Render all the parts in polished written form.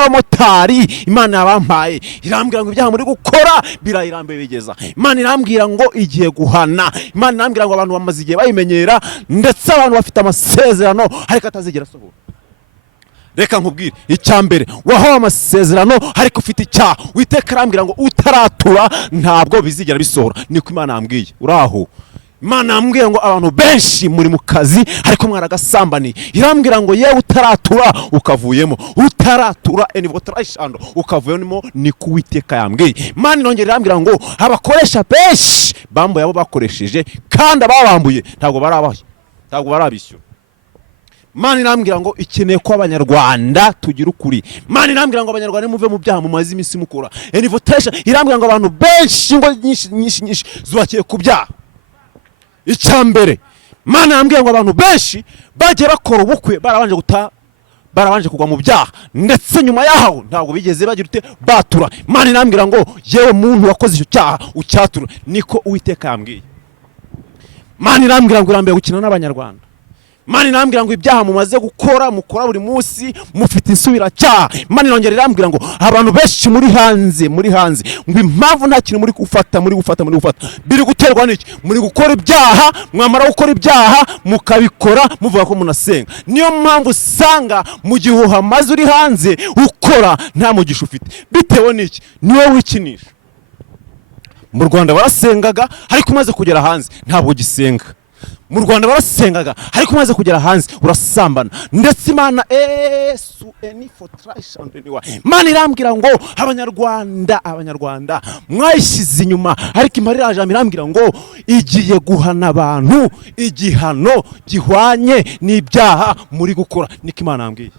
n'abamotari Imana yabampaye irambwira ngo ibyaha muri gukora birayirambe bigeza. Imana irambwira ngo igiye guhana. Imana irambwira ngo abantu bamaze igihe bayimenyera ndetse abantu bafite amasezerano ariko atazigera asohora. Reka nkubwire icyambere wahawe amasezerano ariko ufite icyaha Uwiteka arambwira ngo utaratura ntabwo bizigera bisohora. Niko Imana yambwiye. Uraho Imana yambwiye ngo abantu benshi muri mu kazi ariko mwaragasambani. Irambwira ngo yewe utaratura ukavuyemo, utaratura enivotrashando ukavuyemo. Niko Uwiteka yambwiye. Imana irongera irambwira ngo abakoresha benshi bambuye abo bakoresheje kandi ababambuye ntabwo barabishyura. Imana irambwira ngo ikeneye ko abanyarwanda tugira ukuri. Imana irambwira ngo abanyarwanda muve mu byaha mu mazi iminsi mukora. Enivotrashando irambwira ngo abantu benshi ngo nyinshi zubakiye ku byaha. Icyambere Imana yambwiye ngo abantu benshi bagiye bakora ubukwe barabanje kugwa mu byaha ndetse nyuma yaho ntabwo bigeze bagira ute batura. Imana irambwira ngo yewe muntu wakoze icyo cyaha ucyatura. Niko Uwiteka yambwiye. Imana irambwira ngo irambiye gukina n'abanyarwanda. Imana irambwira ngo ibyaha mumaze gukora mukora buri munsi mufite insubira cyaha. Imana irongera irambwira ngo abantu benshi muri hanze ngo impamvu nta kintu muri gufata biri guterwa n'iki muri gukora ibyaha. Mwamara gukora ibyaha mukabikora muvuga ko munasenga. Niyo mpamvu usanga mu gihe uhamaze uri hanze ukora nta mugisha ufite bitewe n'iki niwe wikinisha. Mu Rwanda barasengaga ariko umaze kugera hanze ntabwo gisenga. Mu Rwanda barasengaga ariko umaze kugera hanze urasambana ndetse Imana Imana irambwira ngo abanyarwanda mwayishyize inyuma ariko Imana irambwira ngo igiye guhana abantu igihano gihwanye n'ibyaha muri gukora. Niko Imana yambwiye.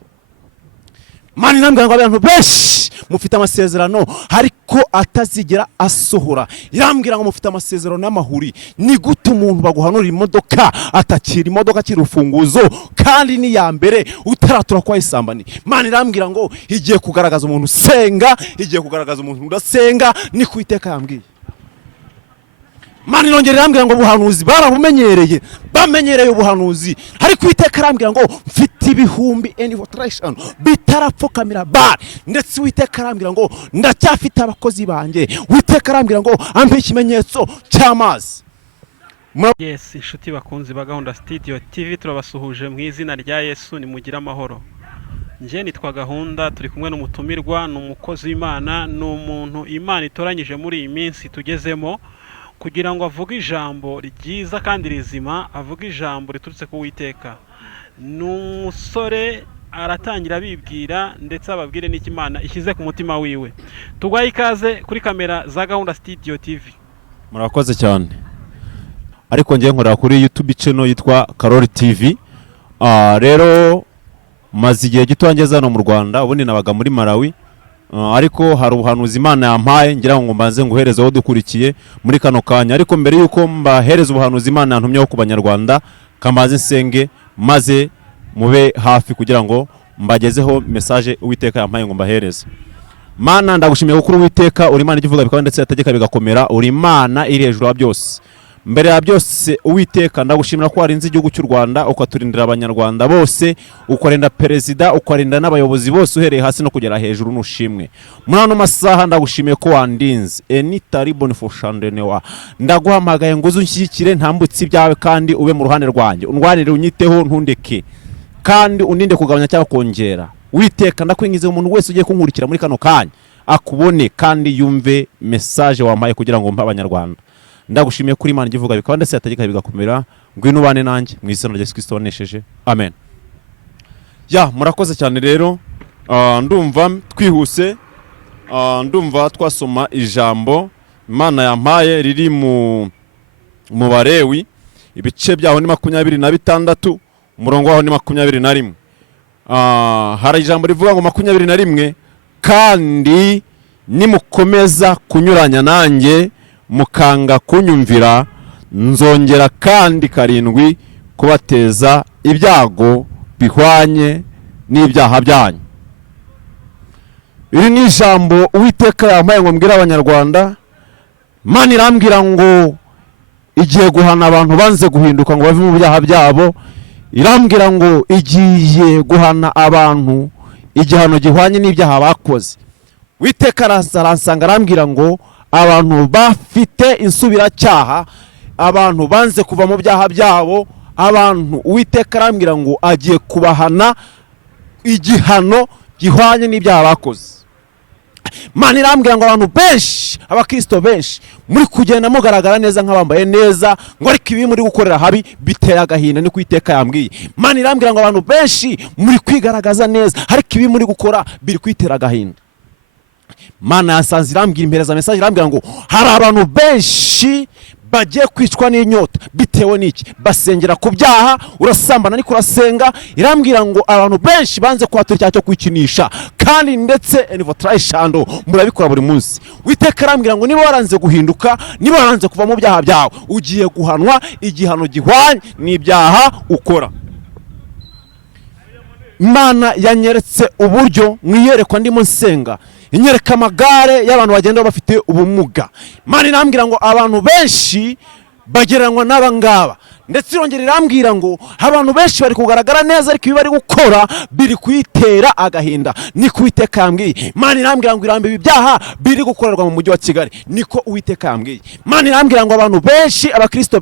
Imana irambwira ngo abantu benshi mufite amasezerano ariko atazigera asohora. Irambwira ngo mufite amasezerano n'amahuri. Ni gute umuntu baguhanura imodoka atakira imodoka kiri ufunguzo kandi ni ya mbere utaratura kwa isambani. Imana irambwira ngo igiye kugaragaza umuntu usenga, igiye kugaragaza umuntu udasenga. Ni Uwiteka yambwiye. Imana irongera irambwira ngo ubuhanuzi bamenyereye ubuhanuzi ariko Uwiteka arambwira ngo mfite ibihumbi enivotrashando bitarapfukamira bar ndetse Uwiteka arambwira ngo ndacyafite abakozi banjye. Uwiteka arambwira ngo ampe ikimenyetso cy'amazi. Yes, inshuti bakunzi ba Gahundastudio TV turabasuhuje mu izina rya Yesu nimugira amahoro. Nje nitwa Gahunda turi kumwe n'umutumirwa n'umukozi w'Imana n'umuntu Imana itoranyije muri iyi minsi tugezemo kugira ngo avuge ijambo ryiza kandi rizima, avuge ijambo riturutse ku Uwiteka. N'umusore aratangira bibwira ndetse ababwire n'iki Imana ishyize ku mutima wiwe. Tugwaye ikaze kuri kamera za Gahundastudio TV. Murakoze cyane. Ariko ngiye nkorera kuri YouTube channel yitwa Karoli TV. Rero maze igihe gito ngeze hano mu Rwanda, ubundi nabaga muri Malawi. Ariko hari ubuhanuzi Imana yampaye ngira ngo mbanze nguhereze aho dukurikiye muri kano kanya. Ariko mbere yuko mbahereza ubuhanuzi Imana yantumyeho ku Banyarwanda kamaze nsenge maze mube hafi kugira ngo mbagezeho message Uwiteka yampaye ngo mbahereze. Mana ndagushimiye gukuru Uwiteka uri Imana ivuga bikaba ndetse yategeka bigakomera. Uri Imana iri hejuru ya byose. Mbere ya byose Uwiteka ndagushimira ko warinze igihugu cy'u Rwanda ukaturindira abanyarwanda bose, ukarinda perezida, ukarinda n'abayobozi bose uhereye hasi no kugera hejuru n'ushimwe. Muri ano masaha ndagushimiye ko wandinze enitaribone foshandenewa. Ndaguhamagaye ngo uzunshyikire ntambutse ibyawe kandi ube mu ruhande rwanjye. Undwanire unyiteho ntundeke kandi uninde kugabanya cyangwa kongera. Uwiteka ndakwingize umuntu wese ugiye kunkurikira muri kano kanya akubone kandi yumve message wampaye kugira ngo mpa abanyarwanda. Ndagushimiye kuri Imana ivuga bikaba ndetse yategeka bigakomera. Ngwino ubane nanjye mu izina rya Yesu Kristo wanesheje. Amen. Murakoze cyane rero. Ndumva twihuse. Ndumva twasoma ijambo Imana yampaye riri mu Barewi ibice byaho ni 26 umurongo waho ni 21. Hari ijambo rivuga ngo 21 kandi nimukomeza kunyuranya nanjye mukanga kunyumvira nzongera kandi karindwi kubateza ibyago bihwanye n'ibyaha byanyu. Iri ni ijambo Uwiteka yampaye ngo mbwira abanyarwanda. Imana irambwira ngo igiye guhana abantu banze guhinduka ngo bave mu byaha byabo. Irambwira ngo igiye guhana abantu igihano gihwanye n'ibyaha bakoze. Uwiteka aransanga arambwira ngo abantu bafite insubiracyaha, abantu banze kuva mu byaha byabo, abantu Uwiteka arambwira ngo agiye kubahana igihano gihwanye n'ibyaha bakoze. Mana irambwira ngo abantu benshi, abakristo benshi muri kugenda mugaragara neza nk'abambaye neza, ngo ariko ibi muri gukorera habi biteye agahinda, ni Uwiteka yambwiye. Mana irambwira ngo abantu benshi muri kwigaragaza neza, ariko ibi muri gukora biri kwitera agahinda. Mana yasanze irambwira impereza message irambwira ngo hari abantu benshi bagiye kwicwa n'inyota bitewe n'iki, basengera ku byaha, urasambana niko urasenga. Irambwira ngo abantu benshi banze kwatura icyaha cyo kwikinisha, kandi ndetse nivo trayishando murabikora buri munsi. Uwiteka arambwira ngo niba waranze guhinduka, niba waranze kuva mu byaha byawe, ugiye guhanwa igihano gihwanye n'ibyaha ukora. Imana yanyeretse uburyo mwiyerekwa ndimo nsenga, inyereka amagare y'abantu bagenda bafite ubumuga. Imana irambwira ngo abantu benshi bagereranywa n'abangaba, ndetse irongera irambwira ngo abantu benshi bari kugaragara neza, ariko ibi bari gukora biri kwitera agahinda, niko Uwiteka yambwiye. Imana irambwira ngo irambe ibyaha biri gukorerwa mu mujyi wa Kigali, niko Uwiteka yambwiye. Imana irambwira ngo abantu benshi, abakristo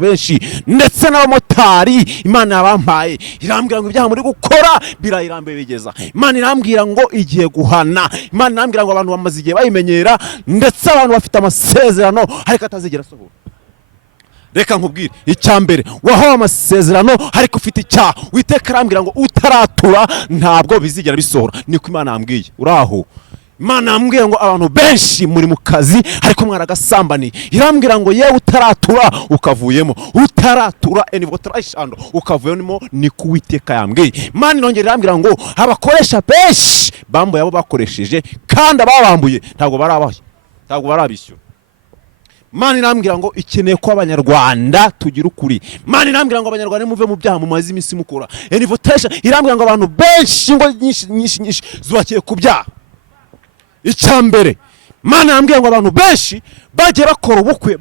benshi ndetse n'abamotari Imana yabampaye, irambwira ngo ibyaha muri gukora birayirambe bigeza. Imana irambwira ngo igiye guhana. Imana irambwira ngo abantu bamaze igihe bayimenyera, ndetse abantu bafite amasezerano ariko atazigera asohora. Reka nkubwire, icyambere wahawe amasezerano ariko ufite icyaha, Uwiteka arambwira ngo utaratura ntabwo bizigera bisohora, niko Imana yambwiye. Uraho Imana yambwiye ngo abantu benshi muri mu kazi ariko mwaragasambaniye. Irambwira ngo yewe utaratura ukavuyemo, utaratura enivo trayishando ukavuyemo, niko Uwiteka yambwiye. Imana irongera irambwira ngo abakoresha benshi bambuye abo bakoresheje, kandi ababambuye ntabwo barabishyura. Imana irambwira ngo ikeneye ko abanyarwanda tugira ukuri. Imana irambwira ngo abanyarwanda muve mu byaha mumaze iminsi mukora. Enivotation irambwira ngo abantu benshi ngo nyinshi zubakiye ku byaha. Icyambere Imana irambwira ngo abantu benshi bagiye bakora ubukwe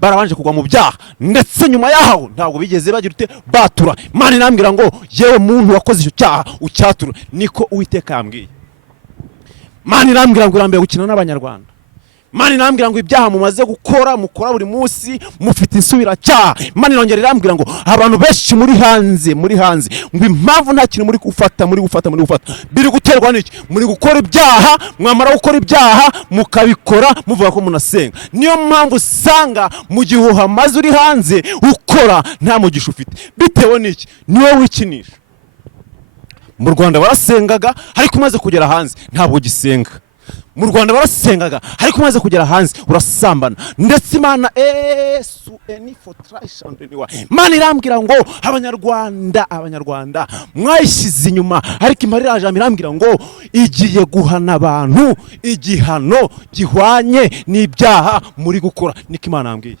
barabanje kugwa mu byaha, ndetse nyuma yaho ntabwo bigeze bagira ute batura. Imana irambwira ngo yewe muntu wakoze icyo cyaha ucyatura, niko Uwiteka yambwiye. Imana irambwira ngo irambiye gukina n'abanyarwanda. Imana irambwira ngo ibyaha mumaze gukora mukora buri munsi mufite insubiracyaha. Imana irongera irambwira ngo abantu benshi muri hanze ngo impamvu nta kintu muri gufata biri guterwa n'iki, muri gukora ibyaha, mwamara gukora ibyaha mukabikora muvuga ko munasenga. Niyo mpamvu usanga mu gihuha maze uri hanze ukora nta mugisha ufite, bitewe n'iki, niwe wikinisha. Mu Rwanda barasengaga ariko umaze kugera hanze ntabwo gisenga. Mu Rwanda barasengaga ariko umaze kugera hanze urasambana, ndetse Imana Imana irambwira ngo abanyarwanda mwayishyize inyuma, ariko Imana iraje irambwira ngo igiye guhana abantu igihano gihwanye n'ibyaha muri gukora, niko Imana yambwiye.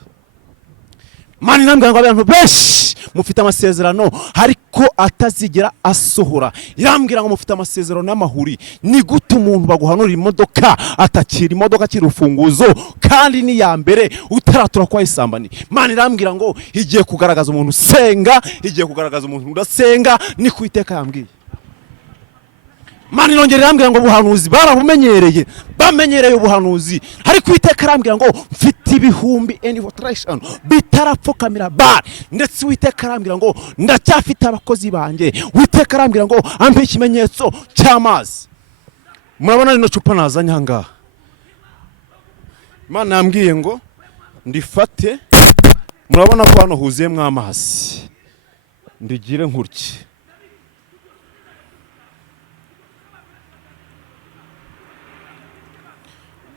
Imana irambwira ngo abantu benshi mufite amasezerano ariko atazigera asohora. Irambwira ngo mufite amasezerano n'amahuri. Ni gute umuntu baguhanura imodoka atakira imodoka kiri urufunguzo, kandi ni ya mbere utaratura kwa isambani. Imana irambwira ngo igiye kugaragaza umuntu usenga, igiye kugaragaza umuntu udasenga, ni ku Uwiteka yambwiye. Imana irongera irambwira ngo ubuhanuzi barabumenyereye, bamenyereye ubuhanuzi, ariko Uwiteka arambwira ngo mfite ibihumbi enivotrayishano bitarapfukamira bar, ndetse Uwiteka arambwira ngo ndacyafite abakozi banjye. Uwiteka arambwira ngo ampe ikimenyetso cy'amazi. Murabona rino cupa nazanye ahangaha, Imana yambwiye ngo ndifate, murabona ko hano huzuyemo amazi, ndigire nkurye.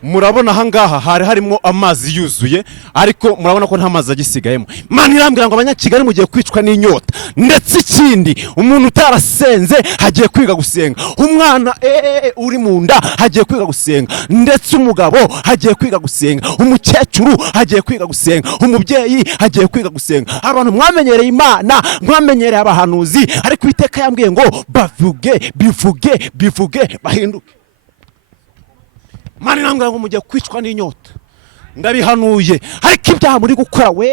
Murabona ahangaha hari harimo amazi yuzuye, ariko murabona ko nta mazi agisigayemo. Imana irambwira ngo abanyakigali mugiye kwicwa n'inyota, ndetse ikindi umuntu utarasenze hagiye kwiga gusenga, umwana uri mu nda hagiye kwiga gusenga, ndetse umugabo hagiye kwiga gusenga, umukecuru hagiye kwiga gusenga, umubyeyi hagiye kwiga gusenga. Abantu mwamenyereye Imana, mwamenyereye abahanuzi, ariko Uwiteka yambwiye ngo bivuge bahinduke. Imana irambwira ngo mugiye kwicwa n'inyota, ndabihanuye. Ariko ibyaha muri gukora we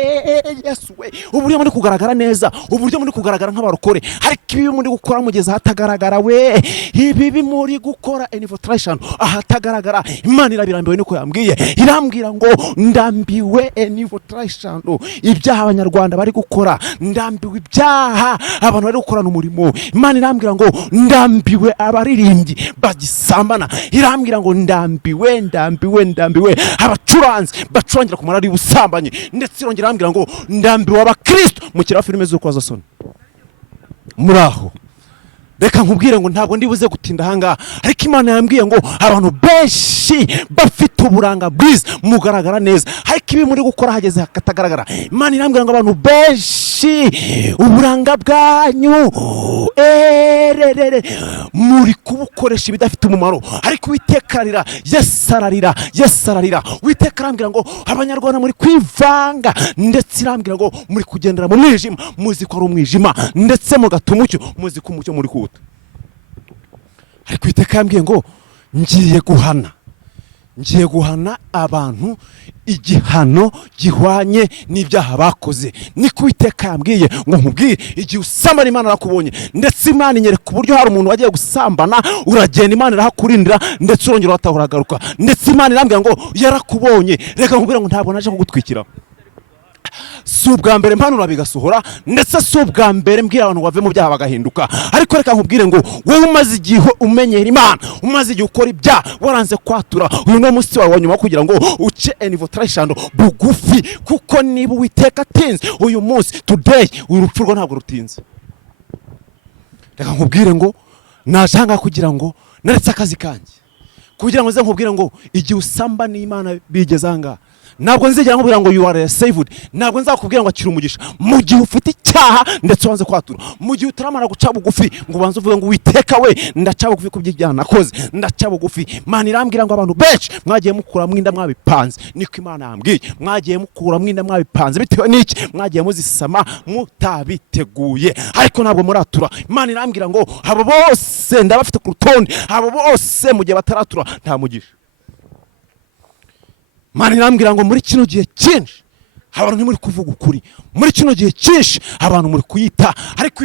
Yesu we, uburyo muri kugaragara neza, uburyo muri kugaragara nk'abarokore, ariko ibi muri gukora mugeze hatagaragara we, ibi muri gukora infiltration ahatagaragara. Imana irabirambiwe niko yambwiye, irambwira ngo ndambiwe infiltration ibyaha abanyarwanda bari gukora, ndambiwe ibyaha abantu bari gukorana umurimo. Imana irambwira ngo ndambiwe abaririmbyi bagisambana, irambwira ngo ndambiwe abacuranzi bacurangira ku marari y'ubusambanyi, ndetse irongera irambwira ngo ndambiwe abakristo mu kira filime z'ukozasoni. Muraho reka nkubwire ngo ntabwo ndibuze gutinda hanga, ariko Imana yambwiye ngo abantu benshi bafite uburanga bwiza mugaragara neza, ariko ibi muri gukora hageze hakatagaragara. Imana irambwira ngo abantu benshi uburanga bwanyu muri kubukoresha ibidafite umumaro, ariko Uwiteka yesararira. Uwiteka arambwira ngo abanyarwanda muri kwivanga, ndetse irambwira ngo muri kugendera mu mwijima, muzi ko ari umwijima, ndetse mugata umucyo, muzi ko umucyo muri kuwuta. Ariko Uwiteka yambwiye ngo ngiye guhana abantu igihano gihwanye n'ibyaha bakoze. Niko Uwiteka yambwiye ngo nkubwire, igihe usambana Imana arakubonye, ndetse Imana inyereka uburyo hari umuntu wagiye gusambana, uragenda Imana irahakurindira, ndetse urongera urataha, ndetse Imana irambwira ngo yarakubonye. Reka nkubwire ngo ntabwo naje kugutwikira, si ubwa mbere mpanura bigasohora, ndetse si ubwa mbere mbwira abantu bave mu byaha bagahinduka. Ariko reka nkubwire ngo wowe umaze igihe umenyera Imana, umaze igihe ukora ibyaha waranze kwatura, uyu no munsi wawe wa nyuma kugira ngo uce infiltration bugufi, kuko niba Uwiteka atinze uyu munsi today, uyu rupfu rwo ntabwo rutinze. Reka nkubwire ngo najanga kugira ngo naretse akazi kanjye, kugira ngo nze nkubwire ngo igihe usamba n'Imana bigeze anga, ntabwo nzigera nkubwira ngo you are saved, ntabwo nzakubwira ngo akira umugisha mu gihe ufite icyaha ndetse wanze kwatura, mu gihe utaramara guca bugufi ngo ubanze uvuge ngo Uwiteka we ndaca bugufi ku by'ibyaha nakoze, ndaca bugufi. Imana irambwira ngo abantu benshi mwagiye mukura mwinda mwabipanze, niko Imana yambwiye, mwagiye mukura mwinda mwabipanze bitewe n'iki, mwagiye muzisama mutabiteguye, ariko ntabwo muratura. Imana irambwira ngo abo bose ndabafite ku rutonde, abo bose mu gihe bataratura nta mugisha. Imana irambwira ngo muri kino gihe cyinshi abantu ntimuri kuvuga ukuri, muri kino gihe cyinshi abantu muri kuyita, ariko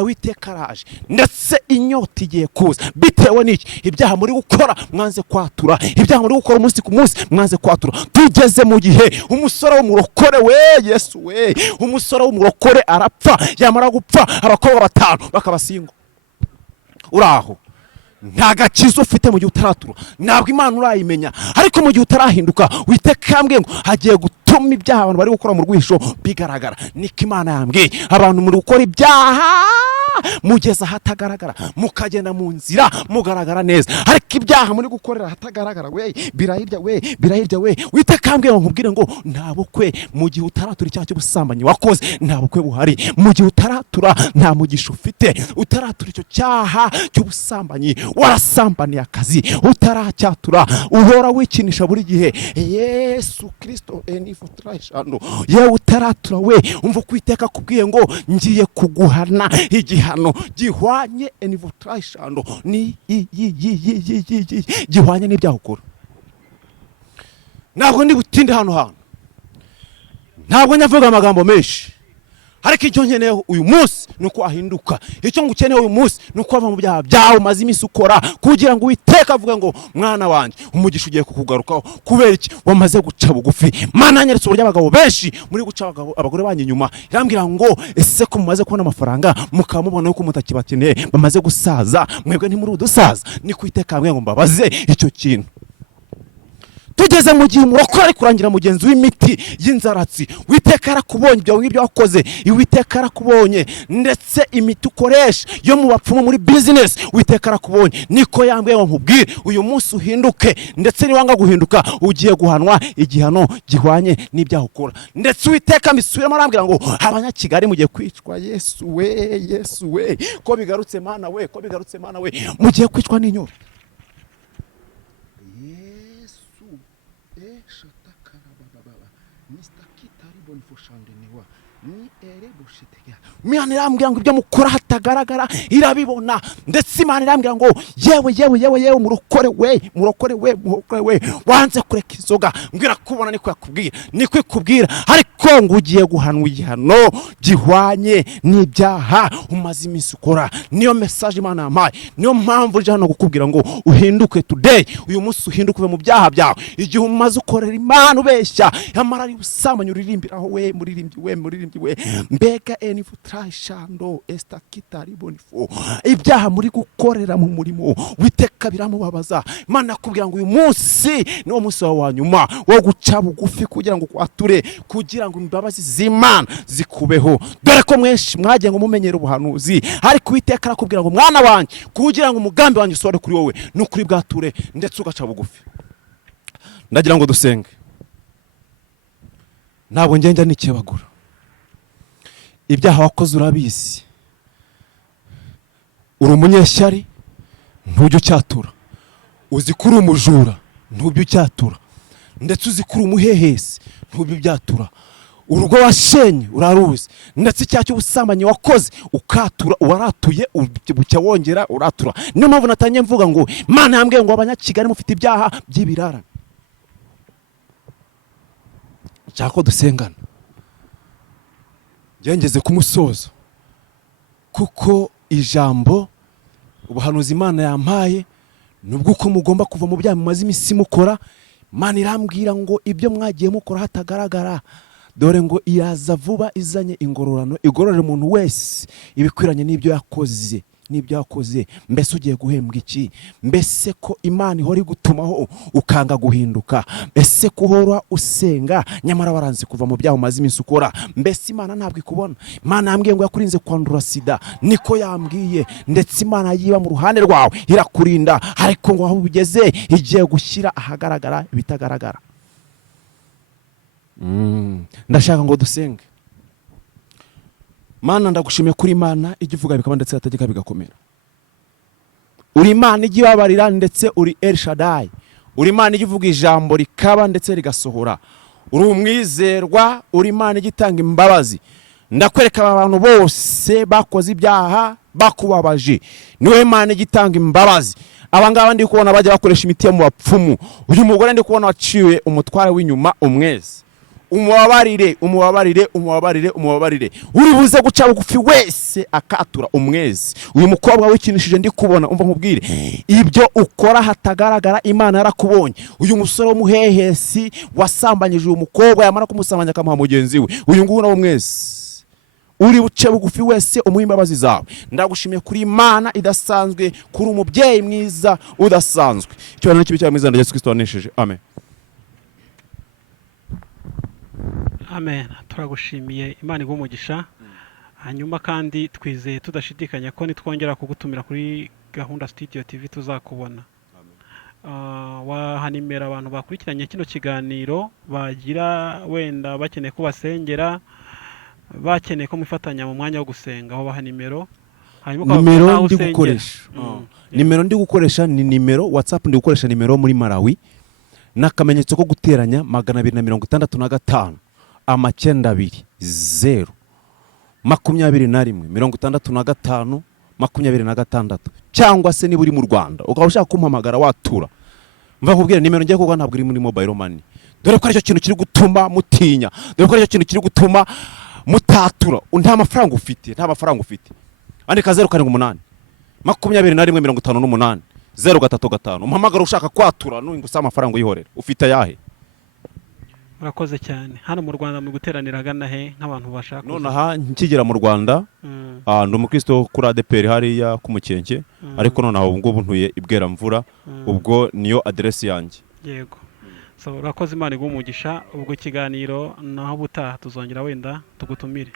Uwiteka araje, ndetse inyota igiye kuza. Bitewe n'iki? Ibyaha muri gukora mwanze kwatura, ibyaha muri gukora umunsi ku munsi mwanze kwatura. Tugeze mu gihe umusore w'umurokore we Yesu we, umusore w'umurokore arapfa, yamara gupfa abakobwa 5 bakabasingo. Uraho nta gakiza ufite mu gihe utaratura, ntabwo Imana urayimenya, ariko mu gihe utarahinduka Uwiteka yambwiye ngo hagiye gutuma ibyaha abantu bari gukora mu rwisho bigaragara. Niko Imana yambwiye, abantu muri gukora ibyaha mugeza hatagaragara, mukagenda mu nzira mugaragara neza, ariko ibyaha muri gukorera hatagaragara we birahirya we. Uwiteka yambwiye ngo nkubwire ngo nta bukwe mu gihe utaratura icyaha cy'ubusambanyi wakoze, nta bukwe buhari. Mu gihe utaratura nta mugisha ufite, utaratura icyo cyaha cy'ubusambanyi warasambaniye akazi, utaracyatura uhora wikinisha buri gihe. Yesu Kristo infiltration yewe utaratura we, umva Uwiteka akubwiye ngo ngiye kuguhana igihano gihwanye infiltration ni gihwanye n'ibyaha ukora. Ntabwo ndi butinde hano hantu, ntabwo nyavuga amagambo menshi, ariko icyo nkeneye uyu munsi nuko ahinduka. Icyo ngukeneye uyu munsi nuko ava mu byaha byawe umaze iminsi ukora, kugira ngo Uwiteka avuge ngo mwana wanjye umugisha ugiye kukugarukaho. Kubera iki? Wamaze guca bugufi. Mana yanyeretse uburyo abagabo benshi muri guca abagore banyu inyuma, irambwira ngo ese ko mumaze kubona amafaranga mukaba mubona yuko mutakibakeneye, bamaze gusaza, mwebwe ntimuri udusaza. Niko Uwiteka yambwiye ngo mbabaze icyo kintu. Tugeze mu gihe umurokore ari kurangira mugenzi w'imiti y'inzaratsi, Uwiteka arakubonye ibyo ngibyo wakoze, Uwiteka arakubonye, ndetse imiti ukoresha yo mu bapfumu muri business Uwiteka arakubonye. Niko yambwiye ngo nkubwire uyu munsi uhinduke, ndetse niwanga guhinduka ugiye guhanwa igihano gihwanye n'ibyaha ukora. Ndetse Uwiteka mbisubiramo arambwira ngo abanyakigali mugiye kwicwa. Yesu we ko bigarutse Mana we, mugiye kwicwa n'inyota. Imana irambwira ngo ibyo mukora hatagaragara irabibona, ndetse Imana irambwira ngo yewe murokore we wanze kureka inzoga, mbwira kubona niko yakubwira, niko ikubwira, ariko ngo ugiye guhanwa igihano gihwanye n'ibyaha umaze iminsi ukora. Niyo message Imana yampaye, niyo mpamvu nje hano gukubwira ngo uhinduke today, uyu munsi uhinduke mu byaha byawe. Igihe umaze ukorera Imana ubeshya, yamara ari usamanya uririmbiraho we muririmbyi we mbega enifu trashando esta kitaribonifo, ibyaha muri gukorera mu murimo witeka biramubabaza. Imana akubwira ngo uyu munsi niwo munsi wa nyuma wo guca bugufi kugira ngo kwature, kugira ngo imbabazi z'Imana zikubeho. Dore ko mwenshi mwagiye ngo mumenyere ubuhanuzi, ariko Uwiteka arakubwira ngo mwana wanjye, kugira ngo umugambi wanjye usore kuri wowe n'ukuri bwature ndetse ugaca bugufi. Ndagira ngo dusenge. Ntabwo ngenda nikebagura, ibyaha wakoze urabizi, uri umunyeshyari ntujya ucyatura, uzi kuri umujura ntujya ucyatura, ndetse uzi kuri umuhehesi ntujya ubyatura, urugo washenye uraruzi, ndetse icyaha cy'ubusambanyi wakoze ukatura, waratuye bucya wongera uratura. Niyo mpamvu natangiye mvuga ngo Imana yambwiye ngo abanyakigali mufite ibyaha by'ibirara. Nshaka dusengana, ngeze ku musozo, kuko ijambo ubuhanuzi Imana yampaye nubwo uko mugomba kuva mu byaha mumaze iminsi mukora. Imana irambwira ngo ibyo mwagiye mukora hatagaragara, dore ngo iraza vuba izanye ingororano, igororera umuntu wese ibikwiranye n'ibyo yakoze. Mbese ugiye guhembwa iki? Mbese ko Imana ihora igutumaho ukanga guhinduka? Mbese ko uhora usenga nyamara waranze kuva mu byaha umaze iminsi ukora? Mbese Imana ntabwo ikubona? Imana yambwiye ngo yakurinze kwandura sida, niko yambwiye, ndetse Imana yiba mu ruhande rwawe irakurinda, ariko ngo aho ugeze igiye gushyira ahagaragara ibitagaragara. Ndashaka ngo dusenge. Mana ndagushimiye kuri Imana ijya ivuga bikaba ndetse ategeka bigakomera. Uri Imana ijya ibabarira ndetse uri El Shaddai. Uri Imana ijya ivuga ijambo rikaba ndetse rigasohora. Uri umwizerwa, uri Imana ijya itanga imbabazi. Ndakwereka abantu bose bakoze ibyaha bakubabaje, niwe Imana ijya itanga imbabazi. Abangaba ndi kubona bajya bakoresha imiti yo mu bapfumu. Uyu mugore ndi kubona waciwe umutware w'inyuma umwezi. Umubabarire. Uri buze guca bugufi wese akatura umwezi. Uyu mukobwa wikinishije ndi kubona, umva nkubwire, ibyo ukora hatagaragara Imana yarakubonye. Uyu musore w'umuhehesi wasambanyije uyu mukobwa, yamara kumusambanya akamuha mugenzi we, uyu nguyu nawo mwezi. Uri buce bugufi wese umuha imbabazi zawe. Ndagushimiye kuri Imana idasanzwe, kuri umubyeyi mwiza udasanzwe. Cyane n'ikibi cya mwiza Yesu Kristo wanesheje. Amen. Amen. Turagushimiye, Imana igumugisha. Hanyuma kandi twizeye tudashidikanya ko nitwongera kugutumira kuri Gahunda Studio TV tuzakubona. Wahanimera abantu bakurikiranye kino kiganiro bagira wenda bakeneye ko basengera, bakeneye ko mufatanya mu mwanya wo gusenga, aho bahanimero. Nimero ndi gukoresha. Nimero ndi gukoresha ni nimero WhatsApp, ndi gukoresha nimero muri Malawi n'akamenyetso ko guteranya 265 amacyenda 2 0 21 cyangwa se niba uri mu Rwanda ukaba ushaka kumpamagara watura, mva nkubwira nimero ngiye kuko ntabwo iri muri mobile money. Dore ko aricyo kintu kiri gutuma mutinya, dore ko aricyo kintu kiri gutuma mutatura. Nta mafaranga ufite, andika 078 21 035 umpamagara ushaka kwatura n'ingusaba amafaranga uyihorera. Ufite yahe? Murakoze cyane. Hano mu Rwanda mu guteranira gana he nk'abantu bashaka? None aha nkigera mu Rwanda ndi umukristo kuri ADPR hariya ku Mukenke, ariko none aho ngubu ntuye ibwera mvura, ubwo niyo address yanjye. Yego. So urakoze, Imana igumugisha. Ubwo kiganiro naho butaha tuzongera wenda tugutumire.